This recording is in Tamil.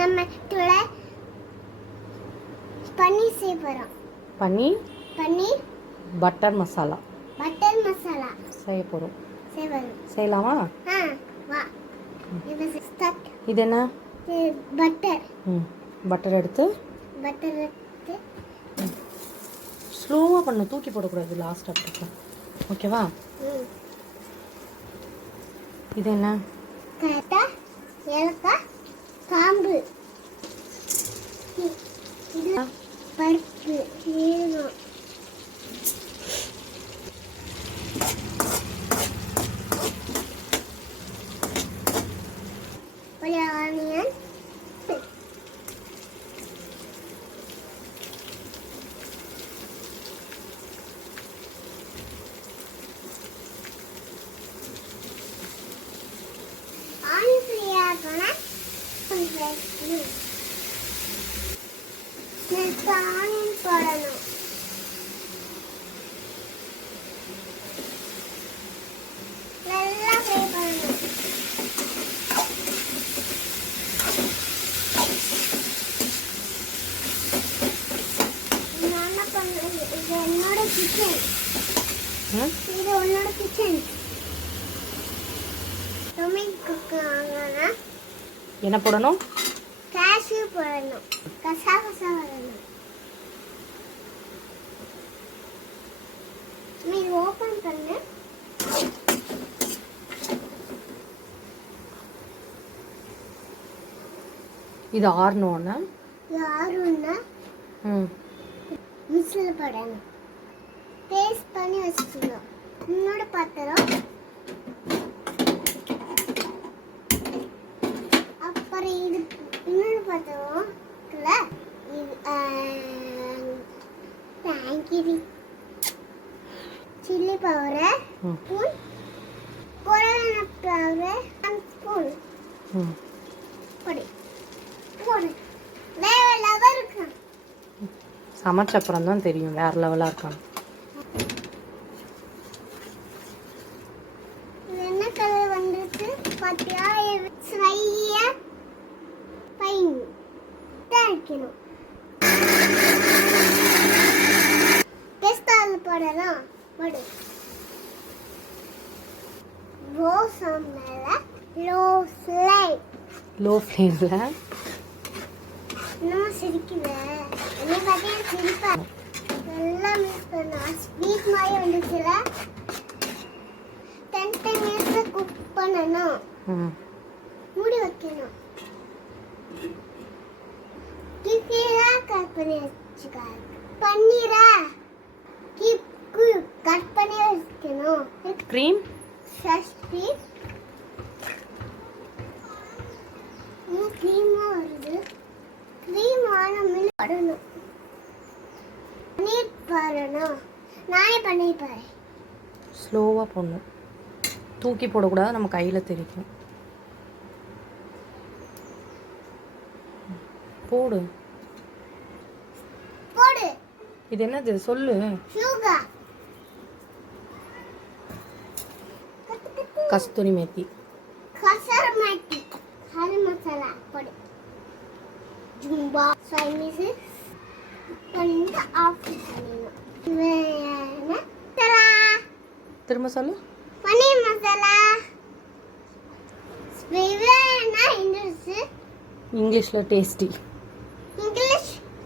நம்ம துளை பன்னீர் செய்ய போறோம். பன்னீர் பட்டர் மசாலா செய்ய போறோம். செய்யலாமா? வா. இது என்ன? பட்டர். பட்டர் எடுத்து ஸ்லோவாக பண்ண, தூக்கி போடக்கூடாது லாஸ்ட் அப்படி. ஓகேவா? இது என்ன? ஏலக்காய், காம்பு, இது பருப்பு, சீரகம், ஒரு ஆனியன், ஆனியன் போடணும். நல்லா ஃப்ரை பண்ணணும். நான் என்ன பண்ணுறது? இது என்னோட கிச்சன். இது உன்னோட கிச்சன். வாங்கினா என்ன போடணும்? கேஷ்யூ போடணும். கசகசா போடணும். நீ ஓபன் பண்ணு. இது ஆறணும்னா மிக்ஸியில் போடணும். பேஸ்ட் பண்ணி வச்சுக்கணும். இன்னொரு பாத்திரம், அப்புறம் இது இன்னொரு பாத்திரம் இது chilli powder spoon, coriander powder 1 spoon போடு. வேற லெவல் இருக்கு. சமைச்ச அப்புறம் தான் தெரியும் வேற லெவலா இருக்கான்னு. என்ன கலர் வந்துச்சு பாத்தியா? ஸ்வையா பைன் தேய்க்கணும். டெஸ்டால் போடலாம். போடு. லோ ஃப்ளேம்ல இன்னும் சிரிக்கல. என்ன பார்த்தா சிரிப்பா. எல்லாம் மிக்ஸ் பண்ணலாம். ஸ்வீட் மாதிரி வந்துச்சுல. 10 மினிட்ஸ்ல குக் பண்ணணும். மூடி வைக்கணும். கிஃபிரா கட் பண்ணி வச்சுக்காது. பன்னீரா கட் பண்ணி வச்சுக்கணும். Cream, fresh cream. க்ரீமா வருது. க்ரீம் ஆனமில் போடணும். பன்னீர் போடணும். நானே பன்னீர் போடுறேன். ஸ்லோவாக போடணும். தூக்கி போடக்கூடாது, நம்ம கையில் தெரிக்கும். போடு. இது என்னது சொல்லு? கஸ்தூரி மேத்தி. கரம் மசாலா போடு. ஜும்பா ஸ்பைசி பண்ணி ஆஃப் பண்ணிடணும். திரும்ப சொல்லு. பன்னீர் மசாலா. இங்கிலீஷ்ல டேஸ்டி.